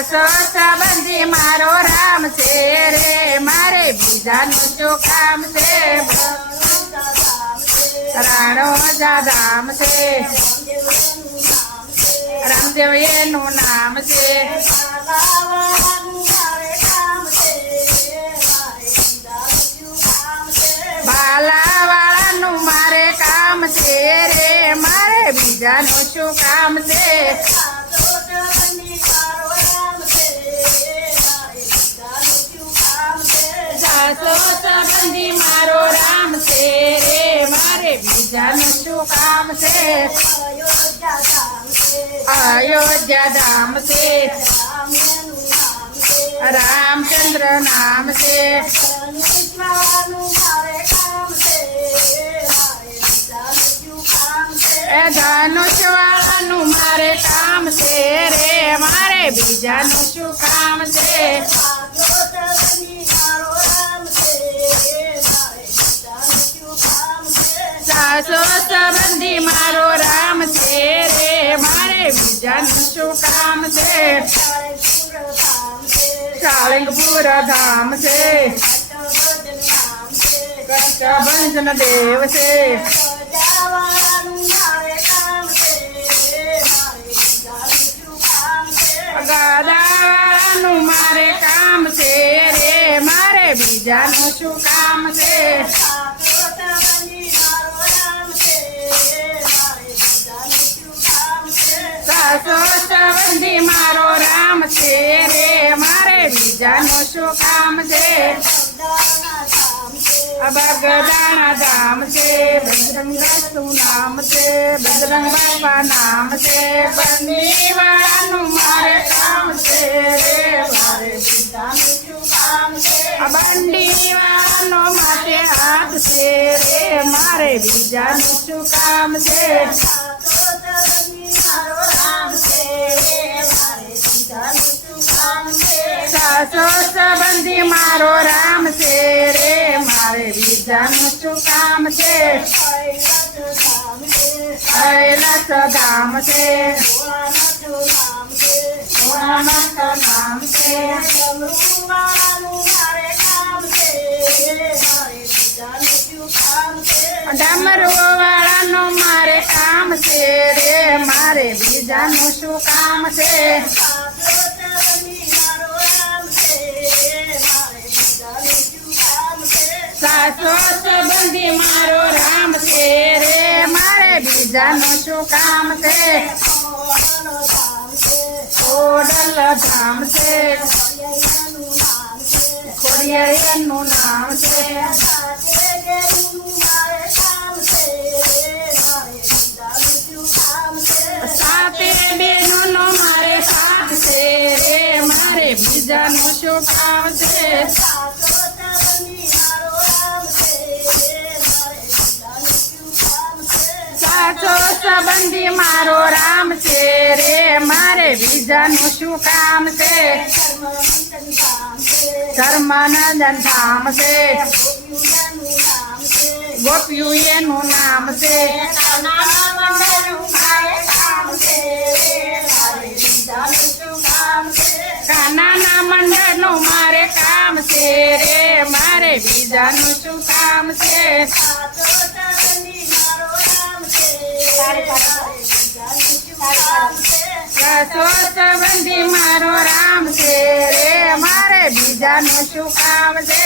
સાસો સંબંધી મારો રામ છે રે મારે બીજાનું શું કામ છે રાણોજા ધામ છે રામદેવ એનું નામ છે બાલાવાળાનું મારે કામ છે રે મારે બીજાનું શું કામ છે સાસો સંબંધી મારો રામ છે રે મારે બીજાનું શું કામ છે અયોધ્યા ધામ છે રામચંદ્ર નામ છે ધનુષ વાળાનું મારે કામ છે રે મારે બીજાનું શું કામ છે સાસો સંબંધી મારો રામ છે રે મારે બીજાનું શું કામ છે સાળંગપુર ધામ છે કષ્ટભંજન દેવ છે ગદાવાળાનું મારે કામ છે રે મારે બીજાનું શું કામ છે સાસો સંબંધી મારો રામ છે રે મારે બીજાનું શું કામ છે બગદાણા ધામ છે બજરંગ દાસનું નામ છે બજરંગ બાપા નામ છે બંદીવાળાનું મારે કામ છે રે મારે બીજાનું શું કામ છે બંદીવાળાનો માથે હાથ છે રે મારે બીજાનું શું કામ છે સાસો સંબંધી મારો રામ છે રે મારે બીજાનું શું કામ છે કૈલાસ ધામ છે ભોળાનાથ નામ છે ડમરુ વાળાનું મારે કામ છે રે મારે બીજાનું શું કામ છે સાસો સંબંધી મારો રામ છે રે મારે બીજાનું શું કામ છે ખોડલ ધામ છે ખોડિયારિયાનું નામ છે સાતે બેનોનો મારે સાથ છે રે મારે બીજાનું શું કામ છે સાસો સંબંધી મારો રામ છે રે મારે બીજાનું શું કામ છે ધર્માનંદન ધામ છે ગોપિયું એનું નામ છે કાનાના મંડળનું મારે કામ છે રે મારે બીજાનું શું કામ છે સાસો સંબંધી મારો રામ છે રે મારે બીજાનું શું કામ છે